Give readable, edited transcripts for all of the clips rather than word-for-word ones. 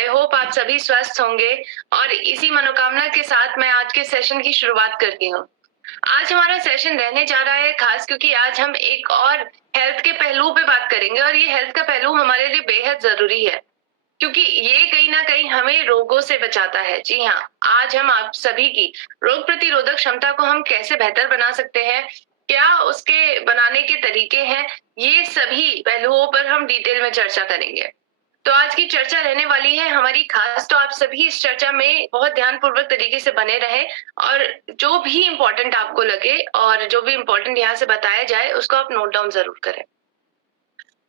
I hope आप सभी स्वस्थ होंगे और इसी मनोकामना के साथ मैं आज के सेशन की शुरुआत करती हूँ। आज हमारा सेशन रहने जा रहा है खास क्योंकि आज हम एक और हेल्थ के पहलू पे बात करेंगे और ये हेल्थ का पहलू हमारे लिए बेहद जरूरी है क्योंकि ये कहीं ना कहीं हमें रोगों से बचाता है। जी हाँ, आज हम आप सभी की रोग प्रतिरोधक क्षमता को हम कैसे बेहतर बना सकते हैं, क्या उसके बनाने के तरीके हैं, ये सभी पहलुओं पर हम डिटेल में चर्चा करेंगे। तो आज की चर्चा रहने वाली है हमारी खास, तो आप सभी इस चर्चा में बहुत ध्यानपूर्वक तरीके से बने रहे और जो भी इम्पोर्टेंट आपको लगे और जो भी इम्पोर्टेंट यहाँ से बताया जाए उसको आप नोट डाउन जरूर करें।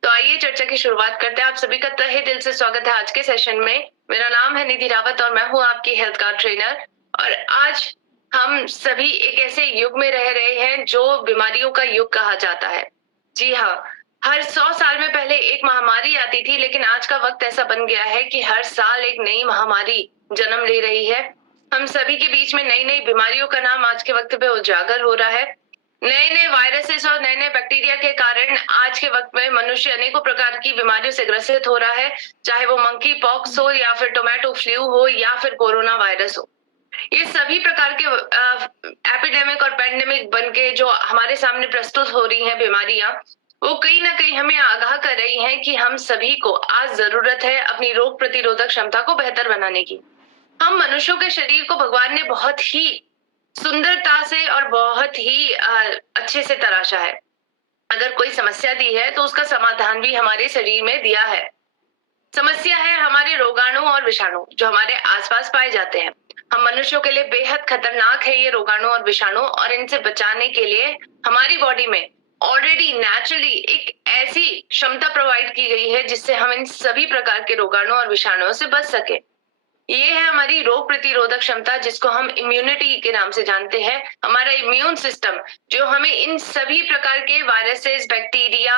तो आइए चर्चा की शुरुआत करते हैं। आप सभी का तहे दिल से स्वागत है आज के सेशन में। मेरा नाम है निधि रावत और मैं हूँ आपकी हेल्थ कार्ड ट्रेनर। और आज हम सभी एक ऐसे युग में रह रहे हैं जो बीमारियों का युग कहा जाता है। जी हाँ, हर 100 साल में पहले एक महामारी आती थी, लेकिन आज का वक्त ऐसा बन गया है कि हर साल एक नई महामारी जन्म ले रही है। हम सभी के बीच में नई नई बीमारियों का नाम आज के वक्त पे उजागर हो रहा है। नए नए वायरसेस और नए नए बैक्टीरिया के कारण आज के वक्त में मनुष्य अनेकों प्रकार की बीमारियों से ग्रसित हो रहा है, चाहे वो मंकी पॉक्स हो या फिर टोमेटो फ्लू हो या फिर कोरोना वायरस हो। ये सभी प्रकार के एपिडेमिक और पैंडेमिक बन के जो हमारे सामने प्रस्तुत हो रही हैं बीमारियां, वो कहीं ना कहीं हमें आगाह कर रही हैं कि हम सभी को आज जरूरत है अपनी रोग प्रतिरोधक क्षमता को बेहतर बनाने की। हम मनुष्यों के शरीर को भगवान ने बहुत ही सुंदरता से और बहुत ही अच्छे से तराशा है। अगर कोई समस्या दी है तो उसका समाधान भी हमारे शरीर में दिया है। समस्या है हमारे रोगाणु और विषाणु जो हमारे आसपास पाए जाते हैं। हम मनुष्यों के लिए बेहद खतरनाक है ये रोगाणु और विषाणु, और इनसे बचाने के लिए हमारी बॉडी में ऑलरेडी नेचुरली एक ऐसी क्षमता प्रोवाइड की गई है जिससे हम इन सभी प्रकार के रोगाणु और विषाणुओं से बच सके। ये है हमारी रोग प्रतिरोधक क्षमता जिसको हम इम्यूनिटी के नाम से जानते हैं। हमारा इम्यून सिस्टम जो हमें इन सभी प्रकार के वायरसेस, बैक्टीरिया,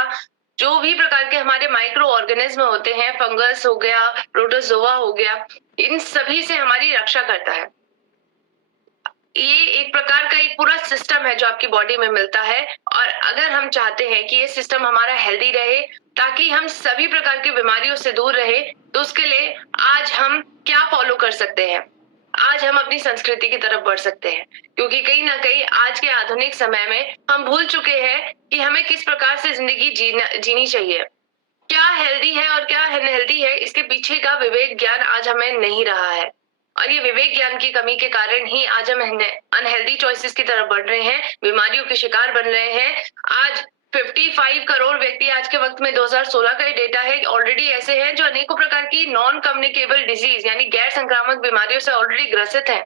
जो भी प्रकार के हमारे माइक्रो ऑर्गेनिज्म होते हैं, फंगस हो गया, प्रोटोजोआ हो गया, इन सभी से हमारी रक्षा करता है। ये एक प्रकार का एक पूरा सिस्टम है जो आपकी बॉडी में मिलता है, और अगर हम चाहते हैं कि ये सिस्टम हमारा हेल्दी रहे ताकि हम सभी प्रकार की बीमारियों से दूर रहे, तो उसके लिए आज हम क्या फॉलो कर सकते हैं? आज हम अपनी संस्कृति की तरफ बढ़ सकते हैं, क्योंकि कहीं ना कहीं आज के आधुनिक समय में हम भूल चुके हैं कि हमें किस प्रकार से जिंदगी जीनी चाहिए। क्या हेल्दी है और क्या अनहेल्दी है, इसके पीछे का विवेक ज्ञान आज हमें नहीं रहा है, और ये विवेक ज्ञान की कमी के कारण ही आज हम अनहेल्दी चॉइसेस की तरफ बढ़ रहे हैं, बीमारियों के शिकार बन रहे हैं। आज 55 करोड़ व्यक्ति, आज के वक्त में 2016 का डेटा है, ऑलरेडी ऐसे हैं जो अनेकों प्रकार की नॉन कम्युनिकेबल डिजीज यानी गैर संक्रामक बीमारियों से ऑलरेडी ग्रसित हैं।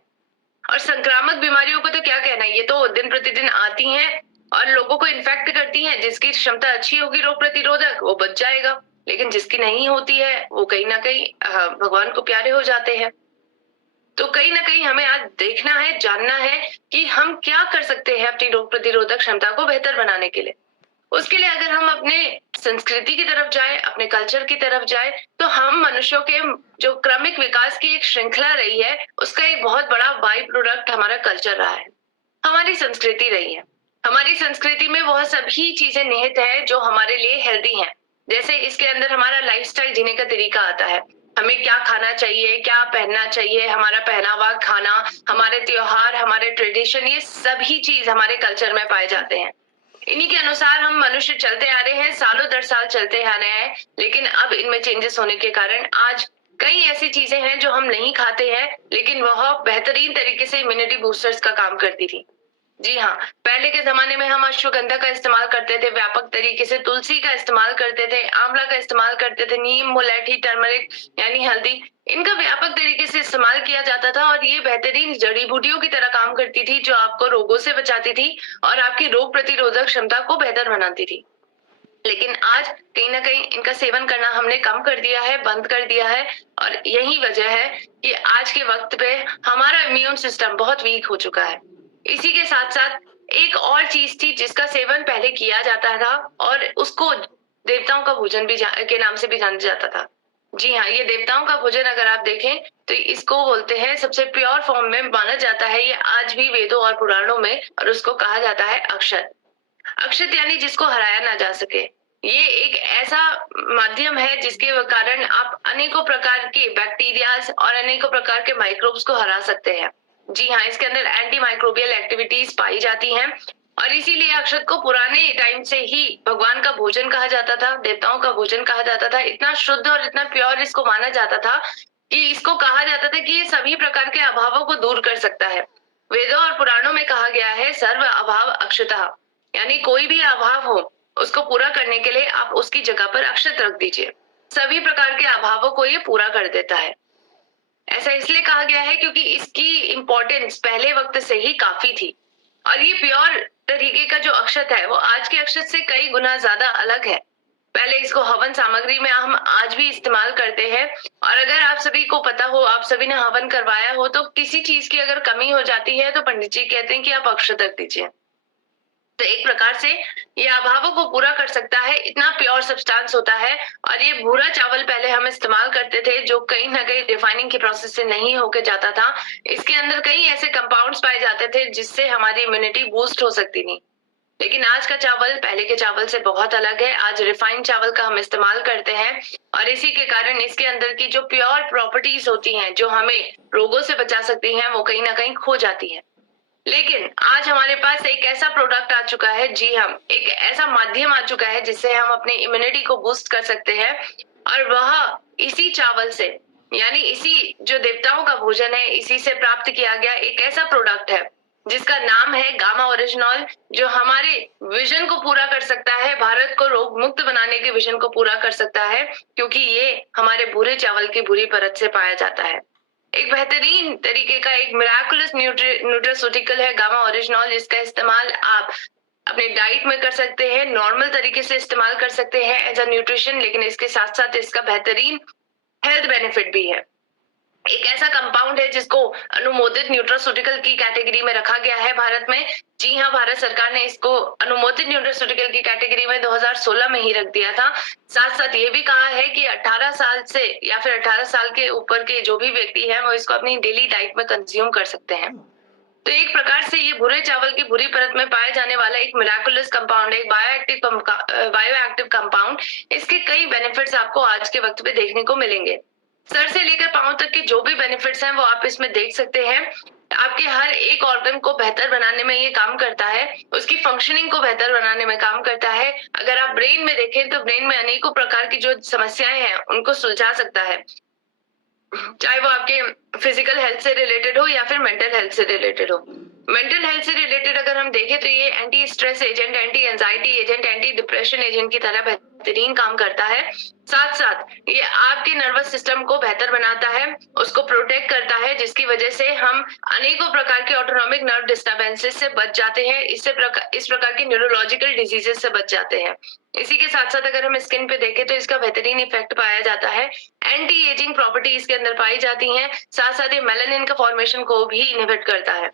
और संक्रामक बीमारियों को तो क्या कहना है, ये तो दिन प्रतिदिन आती हैं और लोगों को इन्फेक्ट करती हैं। जिसकी क्षमता अच्छी होगी रोग प्रतिरोधक, वो बच जाएगा, लेकिन जिसकी नहीं होती है वो कहीं ना कहीं भगवान को प्यारे हो जाते हैं। तो कहीं ना कहीं हमें आज देखना है, जानना है कि हम क्या कर सकते हैं अपनी रोग प्रतिरोधक क्षमता को बेहतर बनाने के लिए। उसके लिए अगर हम अपने संस्कृति की तरफ जाए, अपने कल्चर की तरफ जाए, तो हम मनुष्यों के जो क्रमिक विकास की एक श्रृंखला रही है, उसका एक बहुत बड़ा बाई प्रोडक्ट हमारा कल्चर रहा है, हमारी संस्कृति रही है। हमारी संस्कृति में वह सभी चीजें निहित है जो हमारे लिए हेल्दी हैं। जैसे इसके अंदर हमारा लाइफस्टाइल जीने का तरीका आता है, हमें क्या खाना चाहिए, क्या पहनना चाहिए, हमारा पहनावा, खाना, हमारे त्योहार, हमारे ट्रेडिशन, ये सभी चीज हमारे कल्चर में पाए जाते हैं। इन्हीं के अनुसार हम मनुष्य चलते आ रहे हैं, सालों दर साल चलते आ रहे हैं, लेकिन अब इनमें चेंजेस होने के कारण आज कई ऐसी चीजें हैं जो हम नहीं खाते हैं, लेकिन वह बेहतरीन तरीके से इम्यूनिटी बूस्टर्स का काम करती थी। जी हाँ, पहले के जमाने में हम अश्वगंधा का इस्तेमाल करते थे व्यापक तरीके से, तुलसी का इस्तेमाल करते थे, आंवला का इस्तेमाल करते थे, नीम, मुलैठी, टर्मरिक यानी हल्दी, इनका व्यापक तरीके से इस्तेमाल किया जाता था, और ये बेहतरीन जड़ी बूटियों की तरह काम करती थी जो आपको रोगों से बचाती थी और आपकी रोग प्रतिरोधक क्षमता को बेहतर बनाती थी। लेकिन आज कहीं ना कहीं इनका सेवन करना हमने कम कर दिया है, बंद कर दिया है, और यही वजह है कि आज के वक्त पे हमारा इम्यून सिस्टम बहुत वीक हो चुका है। इसी के साथ साथ एक और चीज थी जिसका सेवन पहले किया जाता था और उसको देवताओं का भोजन भी के नाम से भी जाना जाता था। जी हाँ, ये देवताओं का भोजन अगर आप देखें तो इसको बोलते हैं, सबसे प्योर फॉर्म में माना जाता है ये आज भी वेदों और पुराणों में, और उसको कहा जाता है अक्षत। अक्षत यानी जिसको हराया ना जा सके। ये एक ऐसा माध्यम है जिसके कारण आप अनेकों प्रकार के बैक्टीरिया, बैक्टीरियाज और अनेकों प्रकार के माइक्रोब्स को हरा सकते हैं। जी हाँ, इसके अंदर एंटी माइक्रोबियल एक्टिविटीज पाई जाती हैं और इसीलिए अक्षत को पुराने टाइम से ही भगवान का भोजन कहा जाता था, देवताओं का भोजन कहा जाता था। इतना शुद्ध और इतना प्योर इसको माना जाता था कि इसको कहा जाता था कि ये सभी प्रकार के अभावों को दूर कर सकता है। वेदों और पुराणों में कहा गया है सर्व अभाव अक्षतः, यानी कोई भी अभाव हो उसको पूरा करने के लिए आप उसकी जगह पर अक्षत रख दीजिए। सभी प्रकार के अभावों को ये पूरा कर देता है। ऐसा इसलिए कहा गया है क्योंकि इसकी इंपॉर्टेंस पहले वक्त से ही काफी थी और ये प्योर तरीके का जो अक्षत है वो आज के अक्षत से कई गुना ज्यादा अलग है। पहले इसको हवन सामग्री में हम आज भी इस्तेमाल करते हैं और अगर आप सभी को पता हो, आप सभी ने हवन करवाया हो, तो किसी चीज की अगर कमी हो जाती है तो पंडित जी कहते हैं कि आप अक्षत रख दीजिए। तो एक प्रकार से ये अभावों को पूरा कर सकता है, इतना प्योर सब्सटेंस होता है। और ये भूरा चावल पहले हम इस्तेमाल करते थे जो कहीं ना कहीं रिफाइनिंग के प्रोसेस से नहीं होके जाता था। इसके अंदर कई ऐसे कंपाउंड्स पाए जाते थे जिससे हमारी इम्यूनिटी बूस्ट हो सकती थी। लेकिन आज का चावल पहले के चावल से बहुत अलग है। आज रिफाइंड चावल का हम इस्तेमाल करते हैं और इसी के कारण इसके अंदर की जो प्योर प्रॉपर्टीज होती हैं जो हमें रोगों से बचा सकती हैं वो कहीं ना कहीं खो जाती है। लेकिन आज हमारे पास एक ऐसा प्रोडक्ट आ चुका है, जी हम एक ऐसा माध्यम आ चुका है जिससे हम अपनी इम्यूनिटी को बूस्ट कर सकते हैं और वह इसी चावल से, यानी इसी जो देवताओं का भोजन है इसी से प्राप्त किया गया एक ऐसा प्रोडक्ट है जिसका नाम है गामा ओरिजिनॉल, जो हमारे विजन को पूरा कर सकता है, भारत को रोग मुक्त बनाने के विजन को पूरा कर सकता है, क्योंकि ये हमारे भूरे चावल की भूरी परत से पाया जाता है। एक बेहतरीन तरीके का एक मिराकुलस न्यूट्रास्यूटिकल है गामा ओरिजिनॉल, जिसका इस्तेमाल आप अपने डाइट में कर सकते हैं, नॉर्मल तरीके से इस्तेमाल कर सकते हैं एज अ न्यूट्रिशन, लेकिन इसके साथ साथ इसका बेहतरीन हेल्थ बेनिफिट भी है। एक ऐसा कंपाउंड है जिसको अनुमोदित न्यूट्रास्यूटिकल की कैटेगरी में रखा गया है भारत में। जी हाँ, भारत सरकार ने इसको अनुमोदित न्यूट्रास्यूटिकल की कैटेगरी में 2016 में ही रख दिया था। साथ साथ ये भी कहा है कि 18 साल से या फिर 18 साल के ऊपर के जो भी व्यक्ति हैं वो इसको अपनी डेली डाइट में कंज्यूम कर सकते हैं। तो एक प्रकार से ये भूरे चावल की भूरी परत में पाए जाने वाला एक मिराकुलस कंपाउंड है, एक बायोएक्टिव कंपाउंड। इसके कई बेनिफिट्स आपको आज के वक्त पे देखने को मिलेंगे। सर से लेकर पांव तक के जो भी बेनिफिट्स हैं वो आप इसमें देख सकते हैं। आपके हर एक ऑर्गन को बेहतर बनाने में ये काम करता है, उसकी फंक्शनिंग को बेहतर बनाने में काम करता है। अगर आप ब्रेन में देखें तो ब्रेन में अनेकों प्रकार की जो समस्याएं हैं उनको सुलझा सकता है, चाहे वो आपके फिजिकल हेल्थ से रिलेटेड हो या फिर मेंटल हेल्थ से रिलेटेड हो। मेंटल हेल्थ से रिलेटेड अगर हम देखें तो ये anti stress agent, anti anxiety agent, anti depression agent की तरह बेहतरीन काम करता है। साथ साथ ये आपके नर्वस सिस्टम को बेहतर बनाता है, उसको प्रोटेक्ट करता है, जिसकी वजह से हम अनेकों प्रकार के ऑटोनॉमिक नर्व डिस्टर्बेंसेस से बच जाते हैं, इस प्रकार के न्यूरोलॉजिकल डिजीजेस से बच जाते हैं। इसी के साथ साथ अगर हम स्किन पे देखें तो इसका बेहतरीन इफेक्ट पाया जाता है, एंटी एजिंग प्रॉपर्टी इसके अंदर पाई जाती हैं। साथ साथ ये मेलानिन का फॉर्मेशन को भी इनहिबिट करता है।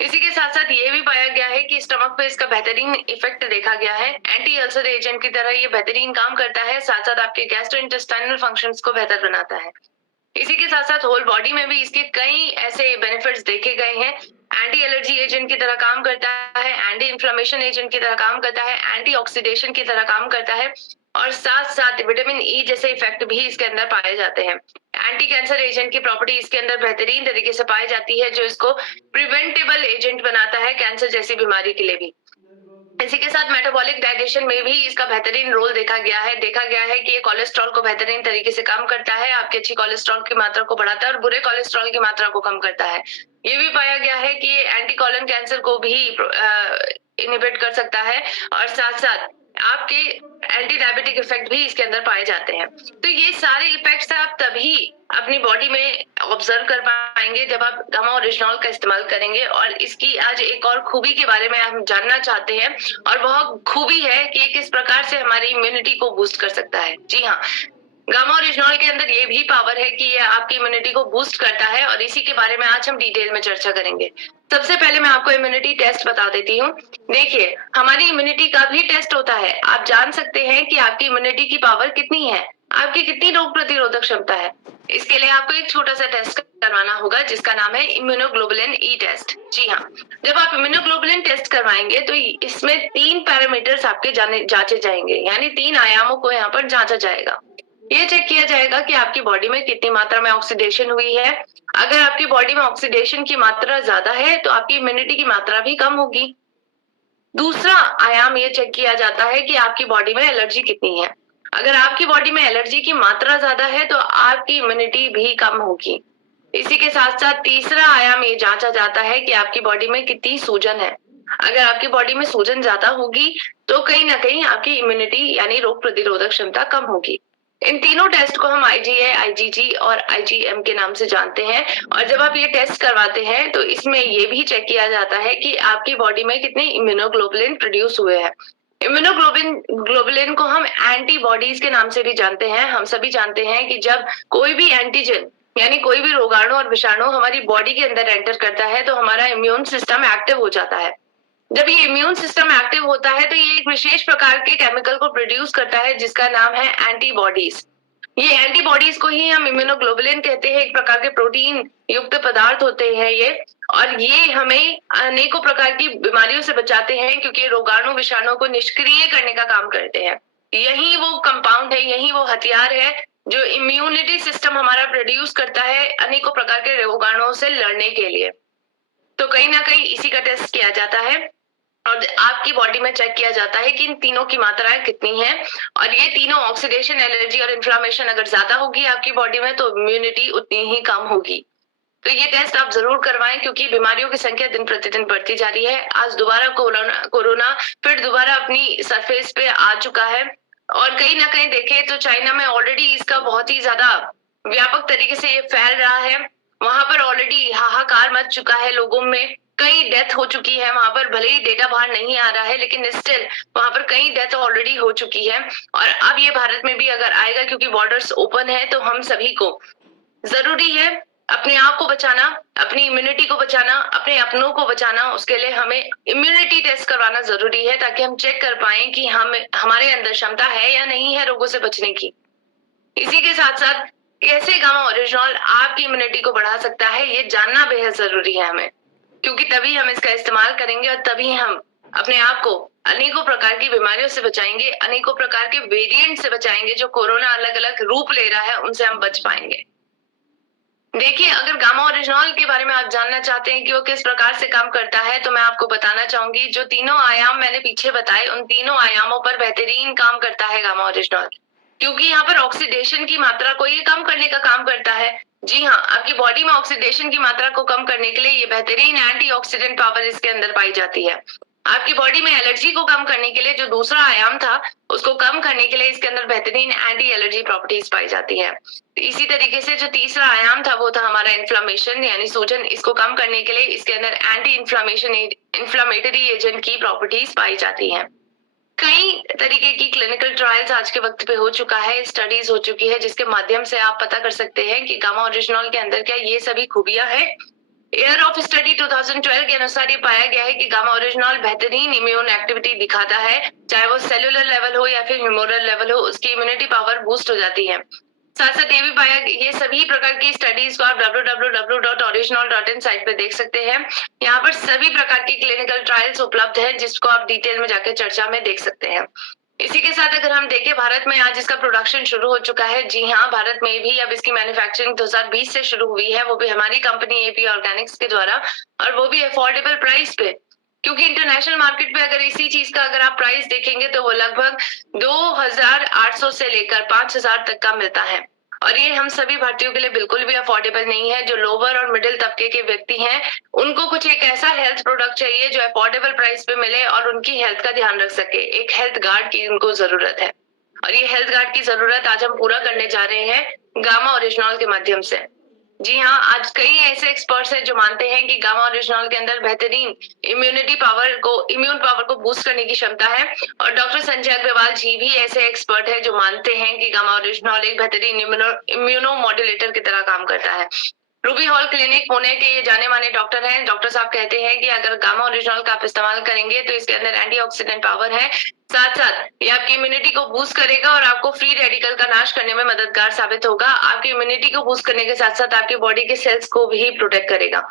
इसी के साथ साथ ये भी पाया गया है कि स्टमक पे इसका बेहतरीन इफेक्ट देखा गया है, एंटी अल्सर एजेंट की तरह ये बेहतरीन काम करता है। साथ साथ आपके गैस्ट्रोइंटेस्टाइनल फंक्शंस को बेहतर बनाता है। इसी के साथ साथ होल बॉडी में भी इसके कई ऐसे बेनिफिट्स देखे गए हैं। एंटी एलर्जी एजेंट की तरह काम करता है, एंटी इन्फ्लेमेशन एजेंट की तरह काम करता है, एंटी ऑक्सीडेशन की तरह काम करता है और साथ साथ विटामिन ई जैसे इफेक्ट भी इसके अंदर पाए जाते हैं। एंटी कैंसर एजेंट की प्रॉपर्टी इसके अंदर बेहतरीन तरीके से पाई जाती है, जो इसको प्रिवेंटेबल एजेंट बनाता है कैंसर जैसी बीमारी के लिए भी। इसी के साथ मेटाबॉलिक डाइजेशन में भी इसका बेहतरीन रोल देखा गया है कि ये कोलेस्ट्रॉल को बेहतरीन तरीके से कम करता है, आपकी अच्छी कोलेस्ट्रॉल की मात्रा को बढ़ाता है और बुरे कोलेस्ट्रॉल की मात्रा को कम करता है। ये भी पाया गया है कि ये एंटी कॉलन कैंसर को भी इनहिबिट कर सकता है और साथ साथ आपके एंटी डायबिटिक इफेक्ट भी इसके अंदर पाए जाते हैं। तो ये सारे इफेक्ट्स आप तभी अपनी बॉडी में ऑब्जर्व कर पाएंगे जब आप गामा ओरिजिनॉल का इस्तेमाल करेंगे। और इसकी आज एक और खूबी के बारे में हम जानना चाहते हैं और वह खूबी है कि किस प्रकार से हमारी इम्यूनिटी को बूस्ट कर सकता है। जी हाँ, गामा ओरिजिनॉल के अंदर ये भी पावर है कि ये आपकी इम्यूनिटी को बूस्ट करता है और इसी के बारे में आज हम डिटेल में चर्चा करेंगे। सबसे पहले मैं आपको इम्यूनिटी टेस्ट बता देती हूँ। देखिए, हमारी इम्यूनिटी का भी टेस्ट होता है, आप जान सकते हैं कि आपकी इम्यूनिटी की पावर कितनी है, आपकी कितनी रोग प्रतिरोधक क्षमता है। इसके लिए आपको एक छोटा सा टेस्ट करवाना होगा जिसका नाम है इम्यूनोग्लोबुलिन ई टेस्ट। जी हाँ, जब आप इम्यूनोग्लोबुलिन टेस्ट करवाएंगे तो इसमें 3 पैरामीटर्स आपके जांचे जाएंगे, यानी 3 आयामों को यहाँ पर जांचा जाएगा। ये चेक किया जाएगा कि आपकी बॉडी में कितनी मात्रा में ऑक्सीडेशन हुई है। अगर आपकी बॉडी में ऑक्सीडेशन की मात्रा ज्यादा है तो आपकी इम्यूनिटी की मात्रा भी कम होगी। दूसरा आयाम ये चेक किया जाता है कि आपकी बॉडी में एलर्जी कितनी है। अगर आपकी बॉडी में एलर्जी की मात्रा ज्यादा है तो आपकी इम्यूनिटी भी कम होगी। इसी के साथ साथ तीसरा आयाम ये जांचा जाता है कि आपकी बॉडी में कितनी सूजन है। अगर आपकी बॉडी में सूजन ज्यादा होगी तो कहीं ना कहीं आपकी इम्यूनिटी यानी रोग प्रतिरोधक क्षमता कम होगी। इन तीनों टेस्ट को हम आईजीए, आईजीजी और आईजीएम के नाम से जानते हैं। और जब आप ये टेस्ट करवाते हैं तो इसमें ये भी चेक किया जाता है कि आपकी बॉडी में कितने इम्यूनोग्लोबुलिन प्रोड्यूस हुए हैं। ग्लोबुलिन को हम एंटीबॉडीज के नाम से भी जानते हैं। हम सभी जानते हैं कि जब कोई भी एंटीजन यानी कोई भी रोगाणु और विषाणु हमारी बॉडी के अंदर एंटर करता है तो हमारा इम्यून सिस्टम एक्टिव हो जाता है। जब ये इम्यून सिस्टम एक्टिव होता है तो ये एक विशेष प्रकार के केमिकल को प्रोड्यूस करता है जिसका नाम है एंटीबॉडीज। ये एंटीबॉडीज को ही हम इम्यूनोग्लोबुलिन कहते हैं। एक प्रकार के प्रोटीन युक्त पदार्थ होते हैं ये, और ये हमें अनेकों प्रकार की बीमारियों से बचाते हैं क्योंकि रोगाणु विषाणु को निष्क्रिय करने का काम करते हैं। यही वो कंपाउंड है, यही वो हथियार है जो इम्यूनिटी सिस्टम हमारा प्रोड्यूस करता है अनेकों प्रकार के रोगाणुओं से लड़ने के लिए। तो कहीं ना कहीं इसी का टेस्ट किया जाता है और आपकी बॉडी में चेक किया जाता है कि इन तीनों की मात्राएं कितनी है। और ये तीनों ऑक्सीडेशन, एलर्जी और इन्फ्लामेशन अगर ज्यादा होगी आपकी बॉडी में तो इम्यूनिटी उतनी ही कम होगी। तो ये टेस्ट आप जरूर करवाएं क्योंकि बीमारियों की संख्या दिन प्रतिदिन बढ़ती जा रही है। आज दोबारा कोरोना फिर दोबारा अपनी सरफेस पे आ चुका है और कहीं ना कहीं देखें तो चाइना में ऑलरेडी इसका बहुत ही ज्यादा व्यापक तरीके से ये फैल रहा है। वहां पर ऑलरेडी हाहाकार मच चुका है, लोगों में कई डेथ हो चुकी है। वहां पर भले ही डेटा बाहर नहीं आ रहा है लेकिन स्टिल वहां पर कई डेथ ऑलरेडी हो चुकी है। और अब ये भारत में भी अगर आएगा क्योंकि बॉर्डर्स ओपन है तो हम सभी को जरूरी है अपने आप को बचाना, अपनी इम्यूनिटी को बचाना, अपने अपनों को बचाना। उसके लिए हमें इम्यूनिटी टेस्ट करवाना जरूरी है ताकि हम चेक कर पाए कि हम हमारे अंदर क्षमता है या नहीं है रोगों से बचने की। इसी के साथ साथ कैसे गामा ओरिजिनॉल आपकी इम्यूनिटी को बढ़ा सकता है ये जानना बेहद जरूरी है हमें, क्योंकि तभी हम इसका इस्तेमाल करेंगे और तभी हम अपने आप को अनेकों प्रकार की बीमारियों से बचाएंगे, अनेकों प्रकार के वेरिएंट से बचाएंगे। जो कोरोना अलग अलग रूप ले रहा है उनसे हम बच पाएंगे। देखिए, अगर गामा ओरिजिनॉल के बारे में आप जानना चाहते हैं कि वो किस प्रकार से काम करता है तो मैं आपको बताना चाहूंगी। जो तीनों आयाम मैंने पीछे बताए उन तीनों आयामों पर बेहतरीन काम करता है गामा ओरिजिनॉल, क्योंकि यहाँ पर ऑक्सीडेशन की मात्रा को ये कम करने का काम करता है। जी हाँ, आपकी बॉडी में ऑक्सीडेशन की मात्रा को कम करने के लिए ये बेहतरीन एंटीऑक्सीडेंट पावर इसके अंदर पाई जाती है। आपकी बॉडी में एलर्जी को कम करने के लिए जो दूसरा आयाम था उसको कम करने के लिए इसके अंदर बेहतरीन एंटी एलर्जी प्रॉपर्टीज पाई जाती है। इसी तरीके से जो तीसरा आयाम था वो था हमारा इन्फ्लामेशन यानी सूजन। इसको कम करने के लिए इसके अंदर एंटी इन्फ्लामेटरी एजेंट की प्रॉपर्टीज पाई जाती हैं। कई तरीके की क्लिनिकल ट्रायल्स आज के वक्त पे हो चुका है, स्टडीज हो चुकी है जिसके माध्यम से आप पता कर सकते हैं कि गामा ओरिजिनॉल के अंदर क्या ये सभी खूबियां हैं। एयर ऑफ स्टडी 2012 के अनुसार ये पाया गया है कि गामा ओरिजिनॉल बेहतरीन इम्यून एक्टिविटी दिखाता है, चाहे वो सेलुलर लेवल हो या फिर ह्यूमरल लेवल हो, उसकी इम्यूनिटी पावर बूस्ट हो जाती है। साथ साथ ये भी पाया, ये सभी प्रकार की स्टडीज को आप www.original.in साइट पे देख सकते हैं। यहाँ पर सभी प्रकार की क्लिनिकल ट्रायल्स उपलब्ध है जिसको आप डिटेल में जाकर चर्चा में देख सकते हैं। इसी के साथ अगर हम देखें भारत में आज इसका प्रोडक्शन शुरू हो चुका है। जी हाँ, भारत में भी अब इसकी मैन्युफैक्चरिंग 2020 से शुरू हुई है, वो भी हमारी कंपनी एपी ऑर्गेनिक्स के द्वारा, और वो भी अफोर्डेबल प्राइस पे। क्योंकि इंटरनेशनल मार्केट पे अगर इसी चीज का अगर आप प्राइस देखेंगे तो वो लगभग 2800 से लेकर 5000 तक का मिलता है। और ये हम सभी भारतीयों के लिए बिल्कुल भी अफोर्डेबल नहीं है। जो लोअर और मिडिल तबके के व्यक्ति हैं उनको कुछ एक ऐसा हेल्थ प्रोडक्ट चाहिए जो अफोर्डेबल प्राइस पे मिले और उनकी हेल्थ का ध्यान रख सके। एक हेल्थ गार्ड की उनको जरूरत है और ये हेल्थ गार्ड की जरूरत आज हम पूरा करने जा रहे हैं गामा ओरिजिनॉल के माध्यम से। जी हाँ, आज कई ऐसे एक्सपर्ट्स हैं जो मानते हैं कि गामा ओरिजिनॉल के अंदर बेहतरीन इम्यून पावर को बूस्ट करने की क्षमता है। और डॉक्टर संजय अग्रवाल जी भी ऐसे एक्सपर्ट है जो मानते हैं कि गामा ओरिजिनॉल एक बेहतरीन इम्यूनो मॉड्यूलेटर की तरह काम करता है। रूबी हॉल क्लिनिक पुणे के ये जाने माने डॉक्टर हैं। डॉक्टर साहब कहते हैं कि अगर गामा ओरिजिनॉल का आप इस्तेमाल करेंगे तो इसके अंदर एंटीऑक्सीडेंट पावर है, साथ साथ ये आपकी इम्यूनिटी को बूस्ट करेगा और आपको फ्री रेडिकल का नाश करने में मददगार साबित होगा। आपकी इम्यूनिटी को बूस्ट करने के साथ साथ आपकी बॉडी के सेल्स को भी प्रोटेक्ट करेगा।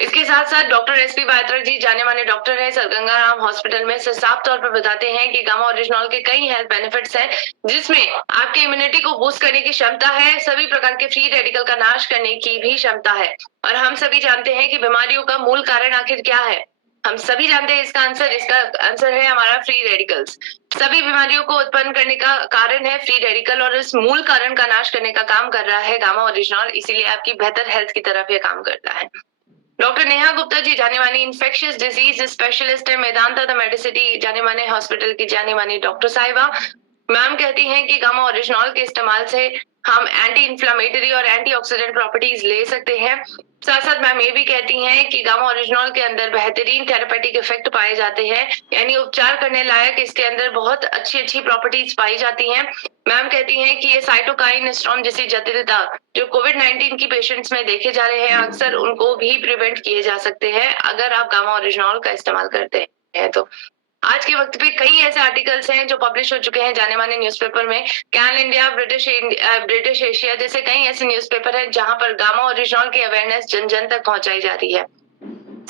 इसके साथ साथ डॉक्टर एसपी बात्रा जी जाने माने डॉक्टर है सर गंगाराम हॉस्पिटल में से साफ तौर पर बताते हैं कि गामा ओरिजिनॉल के कई हेल्थ बेनिफिट्स हैं, जिसमें आपके इम्यूनिटी को बूस्ट करने की क्षमता है, सभी प्रकार के फ्री रेडिकल का नाश करने की भी क्षमता है। और हम सभी जानते हैं कि बीमारियों का मूल कारण आखिर क्या है। हम सभी जानते हैं इसका आंसर है हमारा फ्री रेडिकल्स। सभी बीमारियों को उत्पन्न करने का कारण है फ्री रेडिकल, और इस मूल कारण का नाश करने का काम कर रहा है गामा ओरिजिनॉल, इसीलिए आपकी बेहतर हेल्थ की तरफ ये काम करता है। डॉक्टर नेहा गुप्ता जी जाने मानी इन्फेक्शियस डिजीज स्पेशलिस्ट है, मेदांता द मेडिसिटी जाने माने हॉस्पिटल की जाने मानी डॉक्टर साहिबा। मैम कहती हैं कि गामा ओरिजिनॉल के इस्तेमाल से हम एंटी इंफ्लेमेटरी और एंटीऑक्सीडेंट प्रॉपर्टीज ले सकते हैं। साथ साथ मैम ये भी कहती हैं कि गामा ओरिजिनॉल के अंदर बेहतरीन थेरेपेटिक इफेक्ट पाए जाते हैं, यानी उपचार करने लायक इसके अंदर बहुत अच्छी अच्छी प्रॉपर्टीज पाई जाती हैं। मैम कहती हैं कि ये साइटोकाइन स्टॉर्म जैसी जटिलता जो कोविड-19 की पेशेंट्स में देखे जा रहे हैं, अक्सर उनको भी प्रिवेंट किए जा सकते हैं अगर आप गामा ओरिजिनॉल का इस्तेमाल करते हैं तो। आज के वक्त पे कई ऐसे आर्टिकल्स हैं जो पब्लिश हो चुके हैं जाने माने न्यूज़पेपर में, कैन इंडिया, ब्रिटिश एशिया जैसे कई ऐसे न्यूज़पेपर हैं जहां पर गामा ओरिजिनॉल की अवेयरनेस जन जन तक पहुंचाई जा रही है।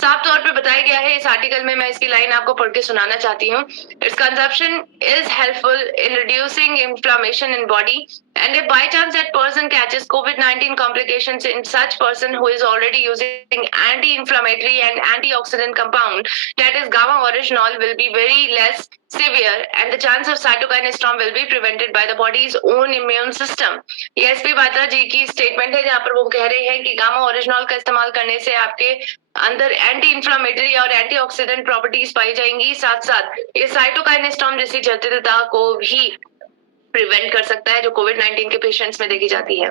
साफ तौर पे बताया गया है इस आर्टिकल में, मैं इसकी लाइन आपको पढ़ के सुनाना चाहती हूँ। It's consumption is helpful in reducing inflammation in body and if by chance that person catches COVID-19 complications in such person who is already using anti-inflammatory and antioxidant compound, that is gamma orygenol, will be very less severe and the chance of cytokine storm will be prevented by the body's own immune system। ये SP Batra जी की statement है जहाँ पर वो कह रहे हैं कि गामा ओरिजिनॉल का इस्तेमाल करने से आपके अंदर एंटी इंफ्लेमेटरी और एंटीऑक्सीडेंट प्रॉपर्टीज पाई जाएंगी, साथ साथ ये साइटोकाइन स्टॉर्म जैसी जटिलता को भी प्रिवेंट कर सकता है जो कोविड-19 के पेशेंट्स में देखी जाती है।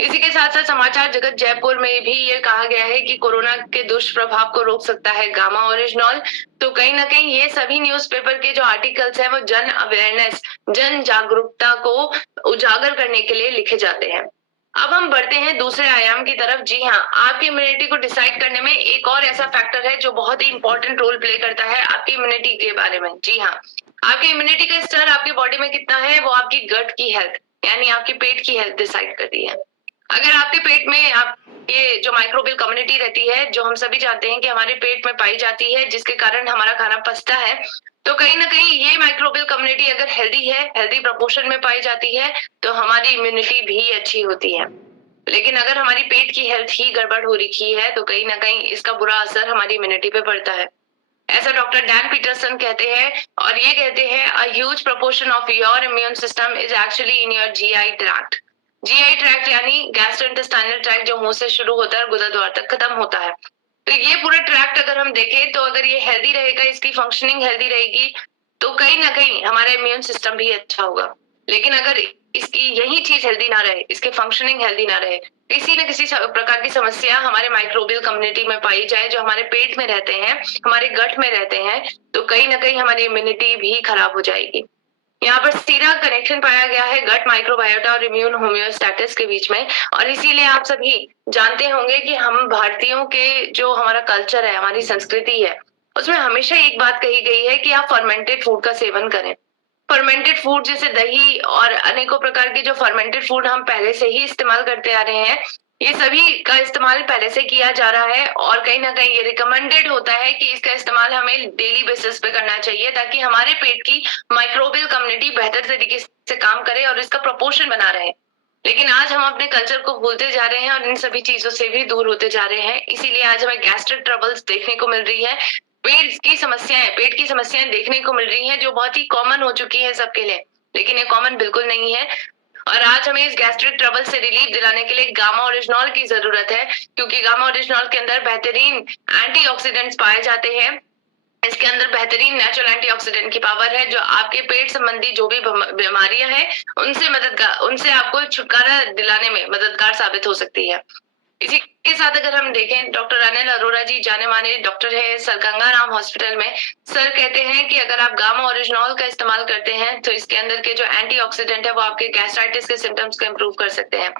इसी के साथ साथ समाचार जगत जयपुर में भी ये कहा गया है कि कोरोना के दुष्प्रभाव को रोक सकता है गामा ओरिजिनॉल। तो कहीं ना कहीं ये सभी न्यूज़पेपर के जो आर्टिकल्स हैं वो जन अवेयरनेस, जन जागरूकता को उजागर करने के लिए लिखे जाते हैं। अब हम बढ़ते हैं दूसरे आयाम की तरफ। जी हाँ, आपकी इम्यूनिटी को डिसाइड करने में एक और ऐसा फैक्टर है जो बहुत ही इंपॉर्टेंट रोल प्ले करता है आपकी इम्यूनिटी के बारे में। जी हाँ, आपकी इम्यूनिटी का स्तर आपकी बॉडी में कितना है वो आपकी गट की हेल्थ यानी आपकी पेट की हेल्थ डिसाइड करती है। अगर आपके पेट में आप ये जो माइक्रोबियल कम्युनिटी रहती है जो हम सभी जानते हैं कि हमारे पेट में पाई जाती है जिसके कारण हमारा खाना पचता है, तो कहीं ना कहीं ये माइक्रोबियल कम्युनिटी अगर हेल्दी है, हेल्दी प्रोपोर्शन में पाई जाती है तो हमारी इम्यूनिटी भी अच्छी होती है। लेकिन अगर हमारी पेट की हेल्थ ही गड़बड़ हो रखी है तो कहीं ना कहीं इसका बुरा असर हमारी इम्यूनिटी पे पड़ता है। ऐसा डॉक्टर डैन पीटरसन कहते हैं, और ये कहते हैं a huge proportion of your immune system is actually in your GI tract. GI tract यानी गैस्ट्रोइंटेस्टाइनल ट्रैक्ट जो मुंह से शुरू होता है और गुदाद्वार तक खत्म होता है। तो ये पूरा ट्रैक्ट अगर हम देखें तो अगर ये हेल्दी रहेगा, इसकी फंक्शनिंग हेल्दी रहेगी, तो कहीं ना कहीं हमारा इम्यून सिस्टम भी अच्छा होगा। लेकिन अगर इसकी यही चीज हेल्दी ना रहे, इसके फंक्शनिंग हेल्दी ना रहे, किसी न किसी प्रकार की समस्या हमारे माइक्रोबियल कम्युनिटी में पाई जाए जो हमारे पेट में रहते हैं, हमारे गट में रहते हैं, तो कहीं ना कहीं हमारी इम्यूनिटी भी खराब हो जाएगी। यहाँ पर सीधा कनेक्शन पाया गया है गट माइक्रोबायोटा और इम्यून होम्योस्टेसिस के बीच में, और इसीलिए आप सभी जानते होंगे कि हम भारतीयों के जो हमारा कल्चर है, हमारी संस्कृति है, उसमें हमेशा एक बात कही गई है कि आप फर्मेंटेड फूड का सेवन करें। फर्मेंटेड फूड जैसे दही और अनेकों प्रकार के जो फर्मेंटेड फूड हम पहले से ही इस्तेमाल करते आ रहे हैं, ये सभी का इस्तेमाल पहले से किया जा रहा है और कहीं ना कहीं ये रिकमेंडेड होता है कि इसका इस्तेमाल हमें डेली बेसिस पे करना चाहिए ताकि हमारे पेट की माइक्रोबियल कम्युनिटी बेहतर तरीके से काम करे और इसका प्रोपोर्शन बना रहे। लेकिन आज हम अपने कल्चर को भूलते जा रहे हैं और इन सभी चीजों से भी दूर होते जा रहे हैं, इसीलिए आज हमें गैस्ट्रिक ट्रबल्स देखने को मिल रही है, पेट की समस्याएं देखने को मिल रही हैं जो बहुत ही कॉमन हो चुकी है सबके लिए, लेकिन ये कॉमन बिल्कुल नहीं है। और आज हमें इस गैस्ट्रिक ट्रबल से रिलीफ दिलाने के लिए गामा ओरिजिनॉल की जरूरत है, क्योंकि गामा ओरिजिनॉल के अंदर बेहतरीन एंटीऑक्सीडेंट्स पाए जाते हैं। इसके अंदर बेहतरीन नेचुरल एंटीऑक्सीडेंट की पावर है जो आपके पेट संबंधी जो भी बीमारियां हैं उनसे आपको छुटकारा दिलाने में मददगार साबित हो सकती है। इसी के साथ अगर हम देखें, डॉक्टर अनिल अरोड़ा जी जाने माने डॉक्टर है सर गंगाराम हॉस्पिटल में, सर कहते हैं कि अगर आप गामा ओरिजिनॉल का इस्तेमाल करते हैं तो इसके अंदर के जो एंटीऑक्सीडेंट है वो आपके गैस्ट्राइटिस के सिम्टम्स को इम्प्रूव कर सकते हैं।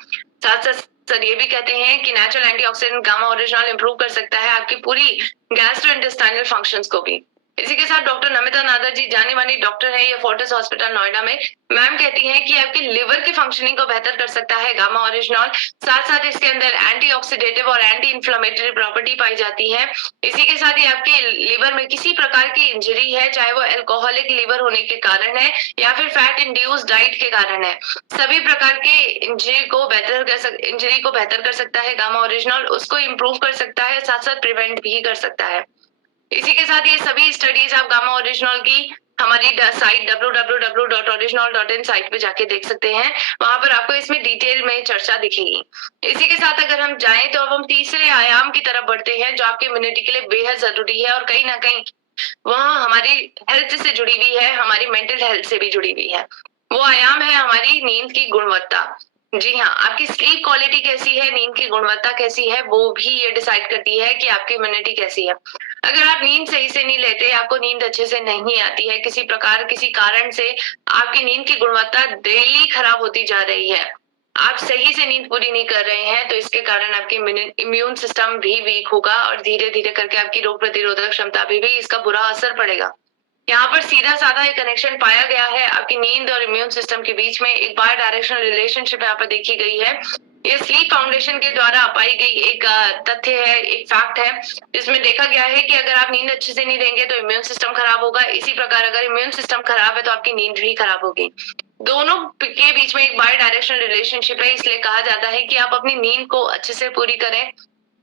साथ साथ सर ये भी कहते हैं कि natural antioxidant gamma oryzanol improve कर सकता है आपकी पूरी गैस्ट्रोइंटेस्टाइनल फंक्शंस को भी। इसी के साथ डॉक्टर नमिता नादर जी, जानी मानी डॉक्टर है, ये फोर्टिस हॉस्पिटल नोएडा में। मैम कहती हैं कि आपकी लिवर की फंक्शनिंग को बेहतर कर सकता है गामा ओरिजिनॉल। साथ साथ इसके अंदर एंटीऑक्सीडेटिव और एंटी इंफ्लेमेटरी प्रॉपर्टी पाई जाती है। इसी के साथ ही आपके लिवर में किसी प्रकार की इंजरी है, चाहे वो अल्कोहलिक लिवर होने के कारण है या फिर फैट इंड्यूस डाइट के कारण है, सभी प्रकार के इंजरी को बेहतर कर सकता है गामा ओरिजिनॉल, उसको इम्प्रूव कर सकता है, साथ साथ प्रिवेंट भी कर सकता है। इसी के साथ ये सभी स्टडीज आप गामा ओरिजिनॉल की हमारी साइट www.original.in साइट पे जाके देख सकते हैं। वहां पर आपको इसमें डिटेल में चर्चा दिखेगी। इसी के साथ अगर हम जाएं तो अब हम तीसरे आयाम की तरफ बढ़ते हैं, जो आपकी इम्यूनिटी के लिए बेहद जरूरी है और कहीं ना कहीं वह हमारी हेल्थ से जुड़ी हुई है, हमारी मेंटल हेल्थ से भी जुड़ी हुई है। वो आयाम है हमारी नींद की गुणवत्ता। जी हाँ, आपकी स्लीप क्वालिटी कैसी है, नींद की गुणवत्ता कैसी है, वो भी ये डिसाइड करती है कि आपकी इम्यूनिटी कैसी है। अगर आप नींद सही से नहीं लेते, आपको नींद अच्छे से नहीं आती है, किसी कारण से आपकी नींद की गुणवत्ता डेली खराब होती जा रही है, आप सही से नींद पूरी नहीं कर रहे हैं, तो इसके कारण आपकी इम्यून सिस्टम भी वीक होगा और धीरे धीरे करके आपकी रोग प्रतिरोधक क्षमता पे भी इसका बुरा असर पड़ेगा। यहाँ पर सीधा साधा एक कनेक्शन पाया गया है आपकी नींद और इम्यून सिस्टम के बीच में, एक बाय डायरेक्शनल रिलेशनशिप यहाँ पर देखी गई है। ये स्लीप फाउंडेशन के द्वारा पाई गई एक तथ्य है, एक फैक्ट है, जिसमें देखा गया है कि अगर आप नींद अच्छे से नहीं लेंगे तो इम्यून सिस्टम खराब होगा। इसी प्रकार अगर इम्यून सिस्टम खराब है तो आपकी नींद भी खराब होगी। दोनों के बीच में एक बाय डायरेक्शनल रिलेशनशिप है, इसलिए कहा जाता है कि आप अपनी नींद को अच्छे से पूरी करें,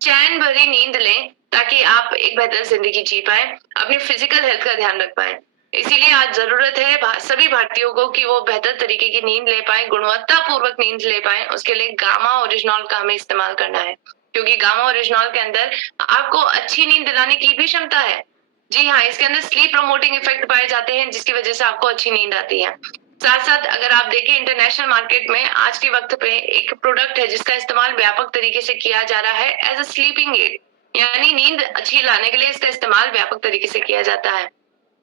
चैन भरी नींद लें, ताकि आप एक बेहतर जिंदगी जी पाए, अपनी फिजिकल हेल्थ का ध्यान रख पाए। इसीलिए आज जरूरत है सभी भारतीयों को कि वो बेहतर तरीके की नींद ले पाए, गुणवत्ता पूर्वक नींद ले पाए। उसके लिए गामा ओरिजिनॉल का हमें इस्तेमाल करना है, क्योंकि गामा ओरिजिनॉल के अंदर आपको अच्छी नींद दिलाने की भी क्षमता है। जी हाँ, इसके अंदर स्लीप प्रमोटिंग इफेक्ट पाए जाते हैं, जिसकी वजह से आपको अच्छी नींद आती है। साथ साथ अगर आप देखें इंटरनेशनल मार्केट में आज के वक्त पे एक प्रोडक्ट है जिसका इस्तेमाल व्यापक तरीके से किया जा रहा है एज अ स्लीपिंग एड, यानी नींद अच्छी लाने के लिए इसका इस्तेमाल व्यापक तरीके से किया जाता है।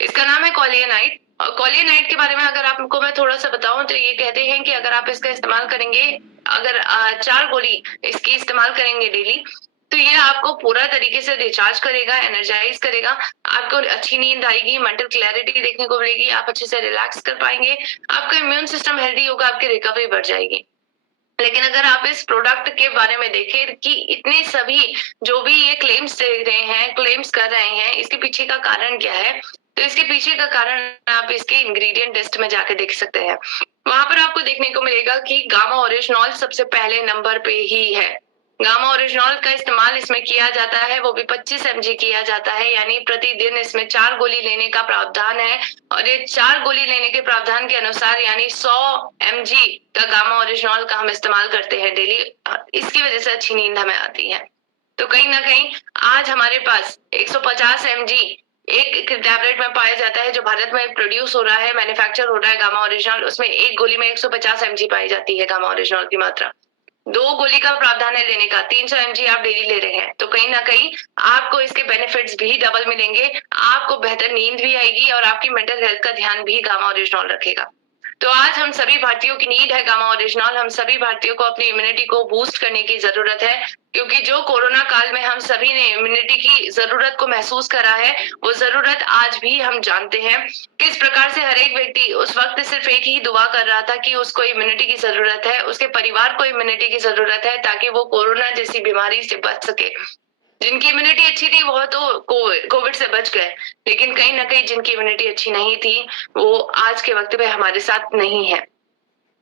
इसका नाम है कॉलियनाइट। और कॉलियनाइट के बारे में अगर आपको मैं थोड़ा सा बताऊं तो ये कहते हैं कि अगर आप इसका इस्तेमाल करेंगे, अगर 4 गोली इसकी इस्तेमाल करेंगे डेली, तो ये आपको पूरा तरीके से रिचार्ज करेगा, एनर्जाइज करेगा, आपको अच्छी नींद आएगी, मेंटल क्लैरिटी देखने को मिलेगी, आप अच्छे से रिलैक्स कर पाएंगे, आपका इम्यून सिस्टम हेल्दी होगा, आपकी रिकवरी बढ़ जाएगी। लेकिन अगर आप इस प्रोडक्ट के बारे में देखें कि इतने सभी जो भी ये क्लेम्स दे रहे हैं, क्लेम्स कर रहे हैं, इसके पीछे का कारण क्या है, तो इसके पीछे का कारण आप इसके इंग्रेडिएंट लिस्ट में जाके देख सकते हैं। वहां पर आपको देखने को मिलेगा कि गामा ओरिजिनॉल सबसे पहले नंबर पे ही है। गामा ओरिजिनॉल का इस्तेमाल इसमें किया जाता है, वो भी 25 mg किया जाता है, यानी प्रतिदिन इसमें 4 गोली लेने का प्रावधान है। और ये 4 गोली लेने के प्रावधान के अनुसार यानी 100 mg का गामा ओरिजिनॉल का हम इस्तेमाल करते हैं डेली, इसकी वजह से अच्छी नींद हमें आती है। तो कहीं ना कहीं आज हमारे पास 150 mg एक टैबलेट में पाया जाता है, जो भारत में प्रोड्यूस हो रहा है, मैन्युफैक्चर हो रहा है गामा ओरिजिनॉल, उसमें एक गोली में 150 mg पाई जाती है गामा ओरिजिनॉल की मात्रा। 2 गोली का प्रावधान है लेने का, 300 mg आप डेली ले रहे हैं, तो कहीं ना कहीं आपको इसके बेनिफिट्स भी डबल मिलेंगे, आपको बेहतर नींद भी आएगी और आपकी मेंटल हेल्थ का ध्यान भी गामा ओरिजिनॉल रखेगा। तो आज हम सभी भारतीयों की नीड है गामा ओरिजिनॉल। हम सभी भारतीयों को अपनी इम्यूनिटी को बूस्ट करने की जरूरत है, क्योंकि जो कोरोना काल में हम सभी ने इम्यूनिटी की जरूरत को महसूस करा है, वो जरूरत आज भी हम जानते हैं। किस प्रकार से हर एक व्यक्ति उस वक्त सिर्फ एक ही दुआ कर रहा था कि उसको इम्यूनिटी की जरूरत है, उसके परिवार को इम्यूनिटी की जरूरत है, ताकि वो कोरोना जैसी बीमारी से बच सके। जिनकी इम्यूनिटी अच्छी थी वो तो कोविड से बच गए, लेकिन कहीं ना कहीं जिनकी इम्यूनिटी अच्छी नहीं थी वो आज के वक्त पे हमारे साथ नहीं है।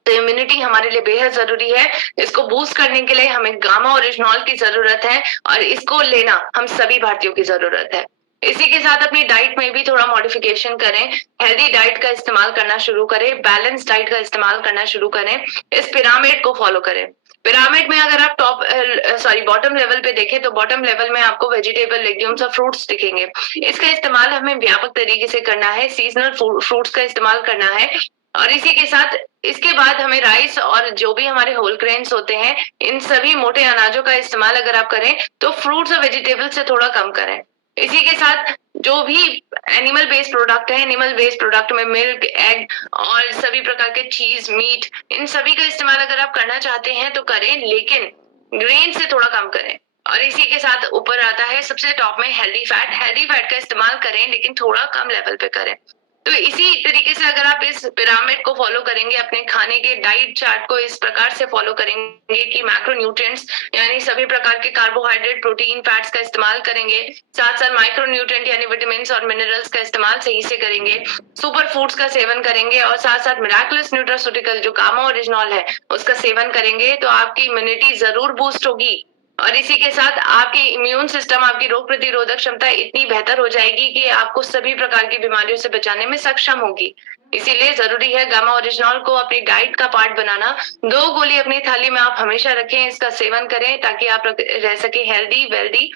तो इम्यूनिटी हमारे लिए बेहद जरूरी है। इसको बूस्ट करने के लिए हमें गामा ओरिजिनॉल की जरूरत है और इसको लेना हम सभी भारतीयों की जरूरत है। इसी के साथ अपनी डाइट में भी थोड़ा मॉडिफिकेशन करें, हेल्दी डाइट का इस्तेमाल करना शुरू करें, बैलेंस डाइट का इस्तेमाल करना शुरू करें, इस पिरामिड को फॉलो करें। पिरामिड में अगर आप बॉटम लेवल पे देखें तो बॉटम लेवल में आपको वेजिटेबल, लेग्यूम्स और फ्रूट्स दिखेंगे। इसका इस्तेमाल हमें व्यापक तरीके से करना है, सीजनल फ्रूट्स का इस्तेमाल करना है। और इसी के साथ इसके बाद हमें राइस और जो भी हमारे होल ग्रेन्स होते हैं, इन सभी मोटे अनाजों का इस्तेमाल अगर आप करें तो फ्रूट्स और वेजिटेबल से थोड़ा कम करें। इसी के साथ जो भी एनिमल बेस्ड प्रोडक्ट है, एनिमल बेस्ड प्रोडक्ट में मिल्क, एग और सभी प्रकार के चीज, मीट, इन सभी का इस्तेमाल अगर आप करना चाहते हैं तो करें, लेकिन ग्रेन से थोड़ा कम करें। और इसी के साथ ऊपर आता है सबसे टॉप में हेल्दी फैट का इस्तेमाल करें, लेकिन थोड़ा कम लेवल पे करें। तो इसी तरीके से अगर आप इस पिरामिड को फॉलो करेंगे, अपने खाने के डाइट चार्ट को इस प्रकार से फॉलो करेंगे कि मैक्रो न्यूट्रिएंट्स यानी सभी प्रकार के कार्बोहाइड्रेट, प्रोटीन, फैट्स का इस्तेमाल करेंगे, साथ साथ माइक्रो न्यूट्रिएंट यानी विटामिन और मिनरल्स का इस्तेमाल सही से करेंगे, सुपर फूड्स का सेवन करेंगे और साथ साथ मिराकुलस न्यूट्रास्यूटिकल जो गामा ओरिजिनल है उसका सेवन करेंगे, तो आपकी इम्यूनिटी जरूर बूस्ट होगी। और इसी के साथ आपकी इम्यून सिस्टम, आपकी रोग प्रतिरोधक क्षमता इतनी बेहतर हो जाएगी कि आपको सभी प्रकार की बीमारियों से बचाने में सक्षम होगी। इसीलिए जरूरी है गामा ओरिजिनल को अपनी डाइट का पार्ट बनाना। 2 गोली अपनी थाली में आप हमेशा रखें, इसका सेवन करें ताकि आप रह सके हेल्दी वेल्दी।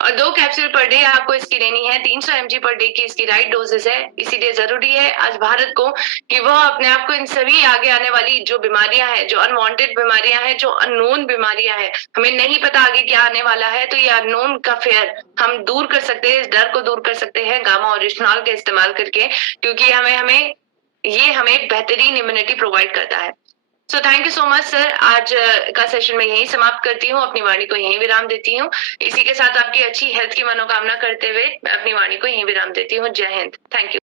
और 2 कैप्सूल पर डे आपको इसकी लेनी है। 300 mg पर डे की इसकी राइट डोजेस है। इसीलिए जरूरी है आज भारत को कि वह अपने आप को इन सभी आगे आने वाली जो बीमारियां हैं, जो अनवांटेड बीमारियां हैं, जो अननोन बीमारियां हैं, हमें नहीं पता आगे क्या आने वाला है, तो ये अननोन का फेयर हम दूर कर सकते हैं, इस डर को दूर कर सकते हैं गामा ओरिजिनल का इस्तेमाल करके, क्योंकि हमें बेहतरीन इम्यूनिटी प्रोवाइड करता है। So thank you so much sir. आज का सेशन मैं यहीं समाप्त करती हूँ, अपनी वाणी को यहीं विराम देती हूँ। इसी के साथ आपकी अच्छी हेल्थ की मनोकामना करते हुए मैं अपनी वाणी को यहीं विराम देती हूँ। जय हिंद। Thank you.